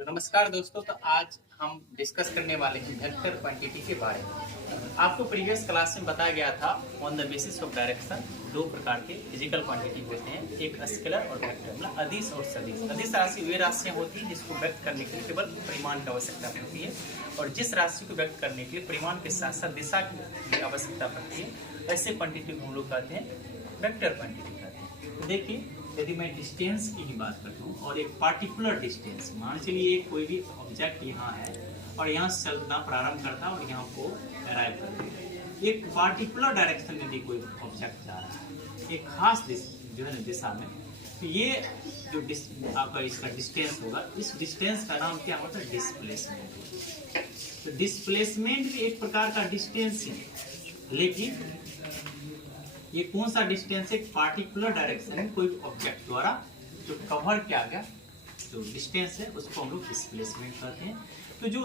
नमस्कार दोस्तों। तो आज हम डिस्कस करने वाले हैं वेक्टर क्वांटिटी के बारे में। आपको प्रीवियस क्लास में बताया गया था on the basis of direction दो प्रकार के फिजिकल क्वांटिटी होते हैं, एक स्केलर और वेक्टर, मतलब अदिश और सदिश। अदिश राशि वे राशियां होती हैं जिसको व्यक्त करने के लिए केवल परिमाण की आवश्यकता पड़ती है, और जिस राशि को व्यक्त करने के लिए परिमाण के साथ साथ दिशा की आवश्यकता पड़ती है, ऐसे क्वांटिटी को हम लोग कहते हैं वेक्टर क्वांटिटी कहते हैं। तो देखिए, यदि मैं डिस्टेंस की ही बात करता हूँ और एक पार्टिकुलर डिस्टेंस, मान चलिए कोई भी ऑब्जेक्ट यहाँ है और यहाँ से चलना प्रारंभ करता है और यहाँ को अराइव कर देगा। एक पार्टिकुलर डायरेक्शन में यदि कोई ऑब्जेक्ट जा रहा है एक खास जो है ना दिशा में, तो ये जो आपका इसका डिस्टेंस होगा, इस डिस्टेंस का नाम क्या होता है? डिस्प्लेसमेंट। तो डिस्प्लेसमेंट भी एक प्रकार का डिस्टेंस है, लेकिन ये कौन सा डिस्टेंस है? पार्टिकुलर डायरेक्शन में कोई ऑब्जेक्ट द्वारा जो कवर किया गया जो डिस्टेंस है उसको हम लोग डिस्प्लेसमेंट कहते हैं। तो जो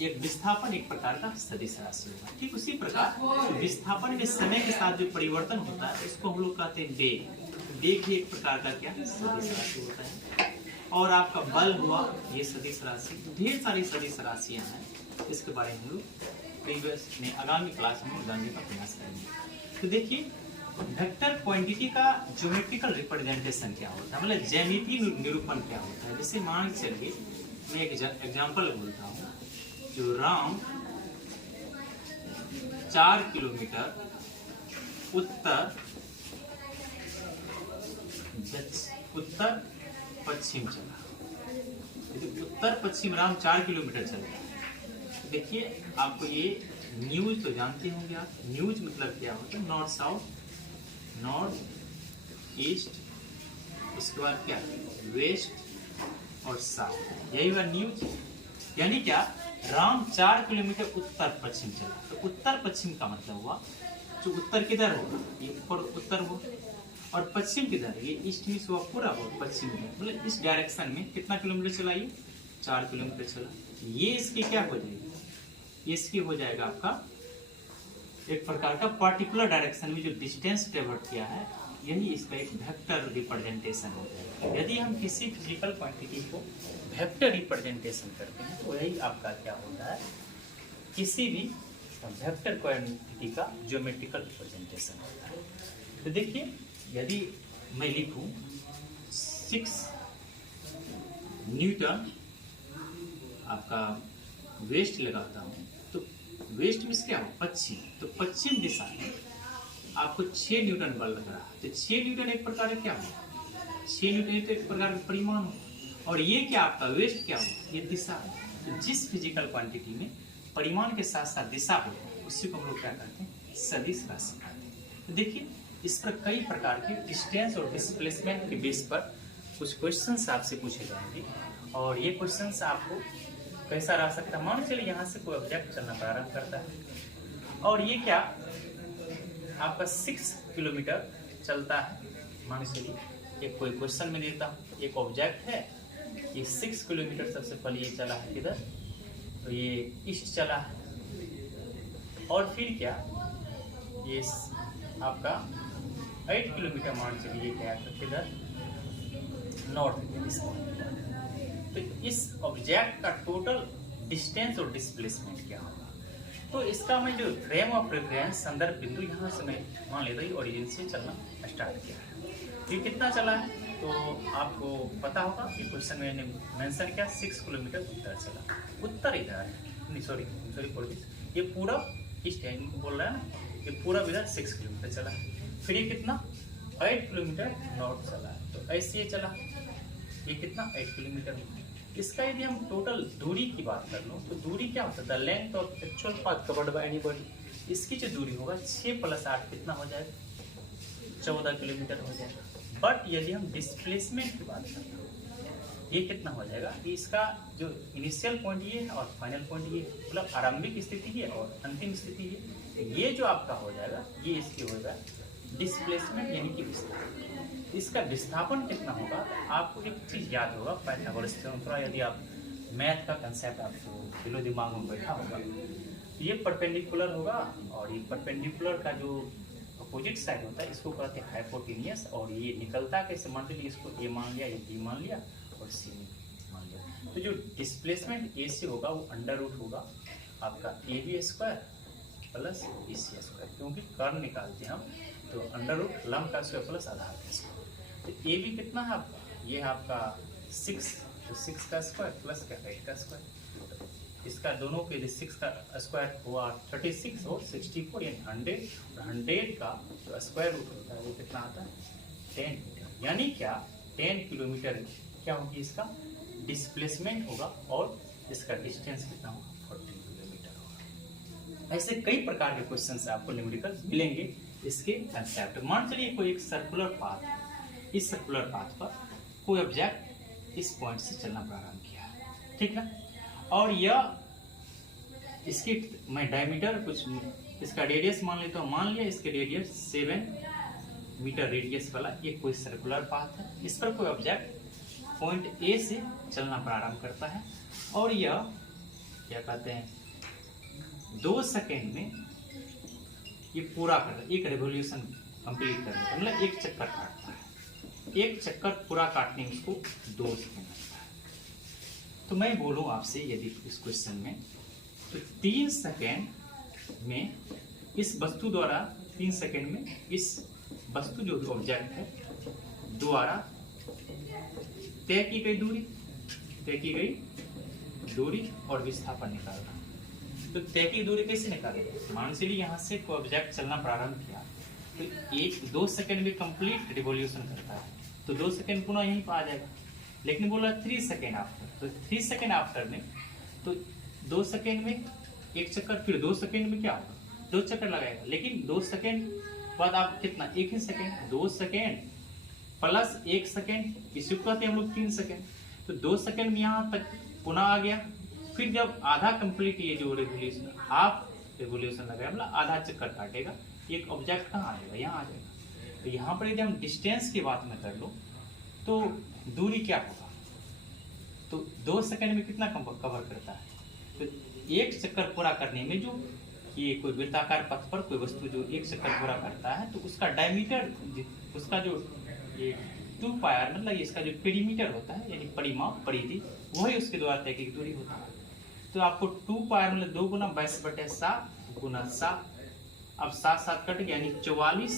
एक विस्थापन एक प्रकार का सदिश राशि होगा। ठीक उसी प्रकार विस्थापन में समय के साथ जो परिवर्तन होता है उसको हम लोग कहते हैं वेग। वेग भी एक प्रकार का क्या सदिश राशि होता है। और आपका बल हुआ ये सदिश राशि। ढेर सारी सदिश राशियां हैं, इसके बारे में हम लोग प्रीवियस में आगामी क्लास में जानने का प्रयास करेंगे। तो देखिए, वेक्टर क्वांटिटी का ज्योमेट्रिकल रिप्रेजेंटेशन क्या होता है, मतलब ज्यामितीय निरूपण क्या होता है। जैसे मान के चलिए, मैं एक एग्जांपल बोलता हूँ। जो राम 4 किलोमीटर उत्तर पश्चिम चला। यदि उत्तर पश्चिम राम 4 किलोमीटर चल रहा है, देखिए आपको ये न्यूज तो जानते होंगे आप। न्यूज मतलब क्या होता है? नॉर्थ साउथ, नॉर्थ ईस्ट, इसके बाद क्या वेस्ट और साउथ, यही हुआ न्यूज। यानी क्या? राम 4 किलोमीटर उत्तर पश्चिम चला। तो उत्तर पश्चिम का मतलब हुआ जो उत्तर किधर होगा, ये ऊपर उत्तर हो, और पश्चिम किधर, ये ईस्ट में हुआ पूरा हो पश्चिम में, मतलब इस डायरेक्शन में कितना किलोमीटर चला? ये 4 किलोमीटर चला। ये इसकी क्या हो जाएगी? इसकी हो जाएगा आपका एक प्रकार का पार्टिकुलर डायरेक्शन में जो डिस्टेंस ट्रेवल किया है, यही इसका एक वेक्टर रिप्रेजेंटेशन हो जाएगा। यदि हम किसी फिजिकल क्वांटिटी को वेक्टर रिप्रेजेंटेशन करते हैं तो यही आपका क्या होता है? किसी भी वेक्टर क्वांटिटी का ज्योमेट्रिकल रिप्रेजेंटेशन होता है। तो देखिए, यदि मैं लिखूं 6 न्यूटन आपका वेस्ट लगाता हूं, तो वेस्ट में क्या हो? पश्चिम। तो पश्चिम दिशा में आपको 6 न्यूटन बल लग रहा है। तो 6 न्यूटन एक प्रकार का क्या हो? 6 न्यूटन तो एक प्रकार का परिमाण हो। और ये क्या आपका वेस्ट क्या हो? ये दिशा है। तो जिस फिजिकल क्वांटिटी में परिमाण के साथ साथ दिशा हो, उसी को हम लोग क्या कहते हैं? सदिश राशि कहते हैं। तो देखिए, इस पर कई प्रकार के डिस्टेंस और डिस्प्लेसमेंट के बेस पर कुछ क्वेश्चंस आपसे पूछे जाएंगे, और ये क्वेश्चंस आपको कैसा रह सकता है? मान चलिए यहाँ से कोई ऑब्जेक्ट चलना प्रारंभ करता है और ये क्या आपका 6 किलोमीटर चलता है। मान चलिए एक कोई क्वेश्चन में देता हूँ, एक ऑब्जेक्ट है, ये 6 किलोमीटर सबसे पहले ये चला है किधर? तो ये ईस्ट चला है, और फिर क्या ये आपका 8 किलोमीटर मान चलिए क्या है किधर? नॉर्थ। तो इस ऑब्जेक्ट का टोटल डिस्टेंस और डिस्प्लेसमेंट क्या होगा? तो इसका मैं जो फ्रेम ऑफ रेफरेंस संदर्भ बिंदु यहाँ से मैं मान लेता हूँ ओरिजिन से चलना स्टार्ट किया है। ये कितना चला है? तो आपको पता होगा कि क्वेश्चन में मैंने मेंशन किया 6 किलोमीटर उत्तर चला। उत्तर इधर है, नहीं सॉरी पूर्व, ये पूरा ईस्ट है बोल रहा है ना, ये पूरा इधर 6 किलोमीटर चला। फिर ये कितना? 8 किलोमीटर नॉर्थ चला है। तो ऐसे ये चला, ये कितना? 8 किलोमीटर। इसका यदि हम टोटल दूरी की बात कर लो, तो दूरी क्या होता है? The length of actual path covered by anybody. इसकी जो दूरी होगा 6 + 8 कितना हो जाएगा? 14 किलोमीटर हो जाएगा। बट यदि हम डिस्प्लेसमेंट की बात करते हैं, ये कितना हो जाएगा? इसका जो इनिशियल पॉइंट ये है और फाइनल पॉइंट ये, मतलब आरंभिक स्थिति ये और अंतिम स्थिति ये जो आपका हो जाएगा, ये इसकी होगा डिस्प्लेसमेंट यानी कि विस्थापन। इसका विस्थापन कितना होगा? आपको एक चीज याद होगा, पाइथागोरस थ्योरम, यदि आप मैथ का कंसेप्ट आपको दिलो दिमाग में बैठा होगा, ये परपेंडिकुलर होगा, और ये परपेंडिकुलर का जो अपोजिट साइड होता है इसको कहते हैं हाइपोटेनियस, और ये निकलता कैसे? मान लीजिए इसको ए मान लिया, ये बी मान लिया और सी मान लिया। तो तो जो डिस्प्लेसमेंट ए से होगा वो अंडर रूट होगा आपका A B square plus B C square, क्योंकि कर्ण निकालते हैं हम तो अंडर रूट लंब का स्क्वायर प्लस आधार का स्क्वायर। तो ए बी कितना है आपका, ये है आपका 6, तो 6 का स्क्वायर प्लस का 8 का स्क्वायर, इसका दोनों के 6 का स्क्वायर हुआ 36 और 64 यानी 100, और 100 का जो स्क्वायर रूट होता है वो कितना आता है 10 मीटर, यानी क्या 10 किलोमीटर क्या होगी इसका डिस्प्लेसमेंट होगा, और इसका डिस्टेंस कितना होगा 40 किलोमीटर होगा। ऐसे कई प्रकार के क्वेश्चन आपको न्यूमेरिकल मिलेंगे इसके कंसेप्ट। मान चलिए कोई एक सर्कुलर पाथ है, इस सर्कुलर पाथ पर कोई ऑब्जेक्ट इस पॉइंट से चलना प्रारंभ किया, ठीक है, और यह इसकी मैं डायमीटर कुछ इसका रेडियस मान लेता हूँ, मान लिया इसके रेडियस 7 मीटर रेडियस वाला ये कोई सर्कुलर पाथ है। इस पर कोई ऑब्जेक्ट पॉइंट ए से चलना प्रारंभ करता है और यह क्या कहते हैं 2 सेकेंड में ये पूरा करता है, एक रेवोल्यूशन कंप्लीट करता है, मतलब एक चक्कर काटता है। एक चक्कर पूरा काटने में उसको 2 सेकेंड लगता है। तो मैं बोलूं आपसे यदि इस क्वेश्चन में तो 3 सेकेंड में इस वस्तु द्वारा 3 सेकेंड में इस वस्तु जो ऑब्जेक्ट है द्वारा तय की गई दूरी और विस्थापन निकालना। तो तय की दूरी कैसे निकाले, मान लीजिए यहाँ से कोई ऑब्जेक्ट चलना प्रारंभ किया तो 2 सेकेंड में कंप्लीट रिवॉल्यूशन करता है, तो 2 सेकेंड पुनः यहीं पर आ जाएगा। लेकिन बोला 3 सेकेंड आफ्टर, तो 3 सेकेंड आफ्टर में तो 2 सेकेंड में एक चक्कर, फिर 2 सेकेंड में क्या होगा 2 चक्कर लगाएगा, लेकिन 2 सेकेंड बाद आप कितना एक ही सेकेंड, 2 सेकेंड प्लस 1 सेकेंड इसी को कहते हैं हम लोग 3 सेकेंड। तो 2 सेकेंड में यहाँ तक पुनः आ गया, फिर जब आधा कंप्लीट ये जो रेवोल्यूशन हाफ रेवोल्यूशन लगाया मतलब आधा चक्कर काटेगा, एक ऑब्जेक्ट कहाँ आएगा यहाँ आ जाएगा। तो यहाँ पर यदि हम डिस्टेंस की बात में कर लो तो दूरी क्या होगा, तो 2 सेकेंड में कितना कवर करता है, तो एक चक्कर पूरा करने में जो ये कोई वृत्ताकार पथ पर कोई वस्तु जो एक चक्कर पूरा करता है तो उसका डायमीटर, उसका जो ये 2 पायर मतलब इसका जो पेरीमीटर होता है यानी परिमाप परिधि वही उसके द्वारा तय की दूरी होता है। तो आपको 2 पायर मतलब 2 गुना 22/7 गुना 7, अब 7 कट गया यानी 44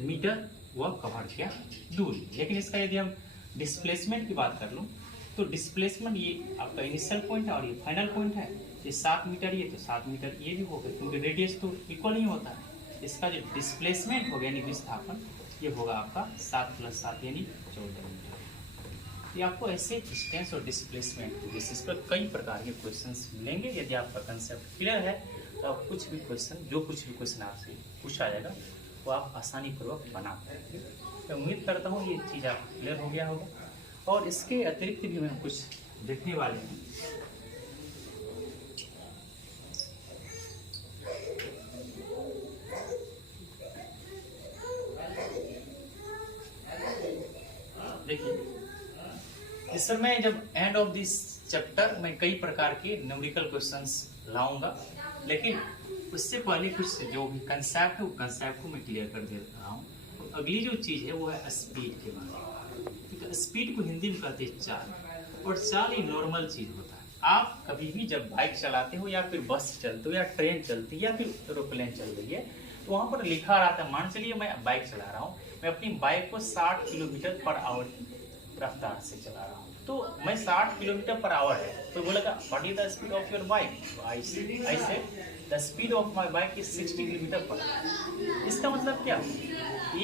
मीटर वह कवर किया दूरी। लेकिन इसका यदि हम डिस्प्लेसमेंट की बात कर लूँ तो डिस्प्लेसमेंट ये आपका इनिशियल पॉइंट है और ये फाइनल पॉइंट है, ये 7 मीटर ये तो 7 मीटर ये भी हो गया क्योंकि रेडियस तो इक्वल ही होता है। इसका जो डिस्प्लेसमेंट हो गया यानी विस्थापन ये होगा आपका 7 + 7 यानी 14 मीटर। ये आपको ऐसे डिस्टेंस और डिस्प्लेसमेंट के बेसिस पर कई प्रकार के क्वेश्चंस मिलेंगे। यदि आपका कंसेप्ट क्लियर है तो आप कुछ भी क्वेश्चन आपसे पूछा जाएगा वो आप आसानी पूर्वक बना पाएंगे। मैं उम्मीद करता हूँ ये चीज़ आपको क्लियर हो गया होगा। और इसके अतिरिक्त भी हम कुछ देखने वाले हैं। देखिए इस समय जब एंड ऑफ दिस चैप्टर मैं कई प्रकार के न्यूमेरिकल क्वेश्चंस लाऊंगा, लेकिन उससे पहले कुछ जो भी कंसेप्ट है वो कंसेप्ट को मैं क्लियर कर दे रहा हूँ। तो अगली जो चीज़ है वो है स्पीड के बारे में। तो स्पीड को हिंदी में कहते हैं चाल, और चाल ही नॉर्मल चीज़ होता है। आप कभी भी जब बाइक चलाते हो या फिर बस चलते हो या ट्रेन चलती है या फिर एरोप्लेन चल रही है तो वहाँ पर लिखा रहता है, मान चलिए मैं बाइक चला रहा हूँ, मैं अपनी बाइक को 60 किलोमीटर/आवर रफ्तार से चला रहा हूँ, तो मैं 60 किलोमीटर/आवर है तो बोलेगा what is the speed of your bike, I say the speed of my bike is 60 kilometre hour. इसका मतलब क्या,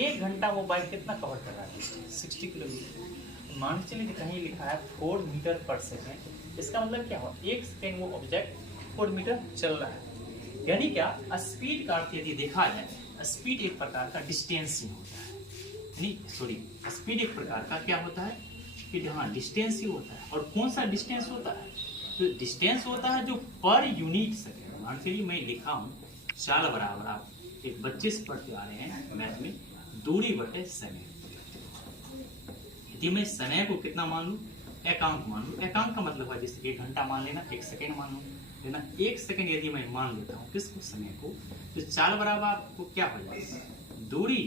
1 घंटा वो बाइक कितना कवर कर रहा है 60 किलोमीटर। मान चलिए कहीं लिखा है 4 मीटर/सेकेंड, इसका मतलब क्या हुआ 1 सेकेंड वो ऑब्जेक्ट 4 मीटर चल रहा है। यानी क्या स्पीड का अर्थ यदि देखा जाए, स्पीड एक प्रकार का डिस्टेंस ही होता है, यानी सॉरी स्पीड एक प्रकार का क्या होता है कि हाँ डिस्टेंस ही होता है। और कौन सा डिस्टेंस होता है, तो डिस्टेंस होता है जो पर यूनिट सेकेंड। मान चलिए मैं लिखा हूँ चाल बराबर, आप एक बच्चे से पढ़ते आ रहे हैं मैथ में, दूरी बटे समय। यदि मैं समय को कितना मान लूँ, एकांक मान लूँ, एकांक का मतलब है जैसे 1 घंटा मान लेना, 1 सेकेंड मान लूँ है ना, 1 सेकेंड यदि मैं मान लेता हूँ किसको, समय को, तो चाल बराबर आपको क्या हो जाएगा दूरी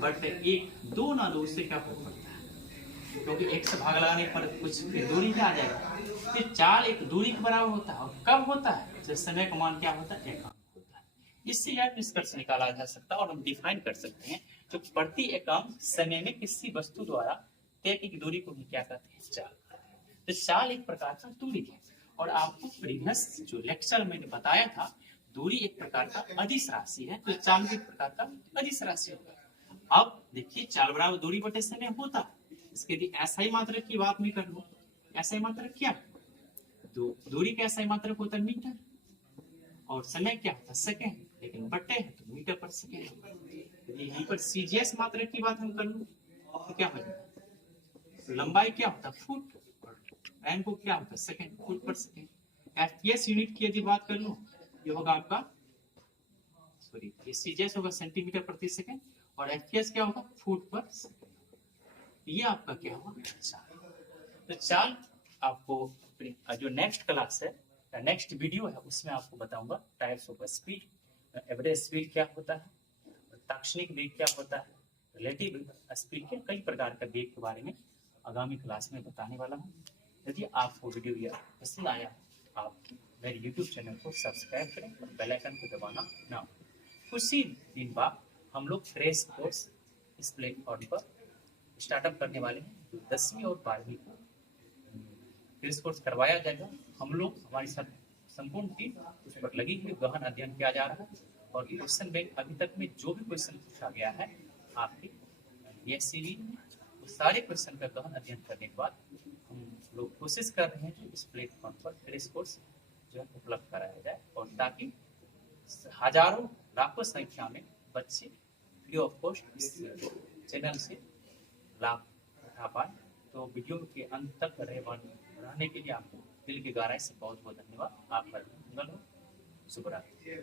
बटे 1, 2 ना 2 से क्या फर्क पड़ता है, क्योंकि एक से भाग लगाने पर कुछ फिर दूरी क्या आ जाएगा, फिर चाल एक दूरी के बराबर होता है। और कब होता है, जब समय का मान क्या होता है, एकांक होता है। इससे यह निष्कर्ष निकाला जा सकता है और हम डिफाइन कर सकते हैं जो प्रति एकांक समय में किसी वस्तु द्वारा तय की दूरी को भी क्या कहते हैं, चाल। तो चाल एक प्रकार का दूरी है। और आपको प्रीवियस जो लेक्चर मैंने बताया था, दूरी एक प्रकार का अदिश राशि है, तो चाल भी एक प्रकार का अदिश राशि होगा। अब देखिए, चाल बराबर दूरी बटे समय होता है। इसके लिए ऐसा ही मात्रक की बात नहीं कर लो। ऐसा ही मात्रक क्या, तो दूरी का ऐसा ही मात्रक होता है मीटर, और समय क्या होता है सेकेंड, लेकिन बटे है तो मीटर पर सेकेंड। यहीं पर सीजीएस मात्रक की बात हम कर लूं तो क्या हो जाएगा, लंबाई क्या होता है फुट, एन को क्या होता है सेकेंड, फुट पर सेकेंड। एफपीएस यूनिट की यदि बात कर लो, ये होगा आपका, सॉरी, ये सीजीएस होगा सेंटीमीटर प्रति सेकेंड, और एफपीएस क्या होगा फुट पर सेकेंड। ये आपका क्या होगा चाल। तो चाल आपको जो नेक्स्ट क्लास है, नेक्स्ट वीडियो है, उसमें आपको बताऊंगा types of speed, average speed क्या होता है, ताक्षणिक वेग क्या होता है, रिलेटिव स्पीड के कई प्रकार का वेग के बारे में आगामी क्लास में बताने वाला हूँ। यदि आपको वीडियो यह पसंद आया, आप मेरे यूट्यूब चैनल को सब्सक्राइब करें और बेल आइकन को दबाना ना भूलें। कुछ ही दिन बाद हम लोग क्रैश कोर्स इस प्लेटफॉर्म पर स्टार्टअप करने वाले हैं, जो 10वीं और 12वीं को क्रैश कोर्स करवाया जाएगा। हम लोग, हमारी संपूर्ण टीम उस पर लगी हुई, गहन अध्ययन किया जा रहा है। और क्वेश्चन बैंक अभी तक में जो भी क्वेश्चन पूछा गया है आपके बीएससीबी में, वो सारे क्वेश्चन का गहन अध्ययन करने के बाद हम लोग कोशिश कर रहे हैं कि इस प्लेटफॉर्म पर क्रैश कोर्स जो है उपलब्ध कराया जाए, और ताकि हजारों लाखों संख्या में बच्चे फ्री ऑफ कॉस्ट इस चैनल से लाभ उठा पाए। तो वीडियो के अंत तक रहने के लिए आपको दिल की गहराई से बहुत बहुत धन्यवाद। आपका मंगल हो, शुभ रात्रि।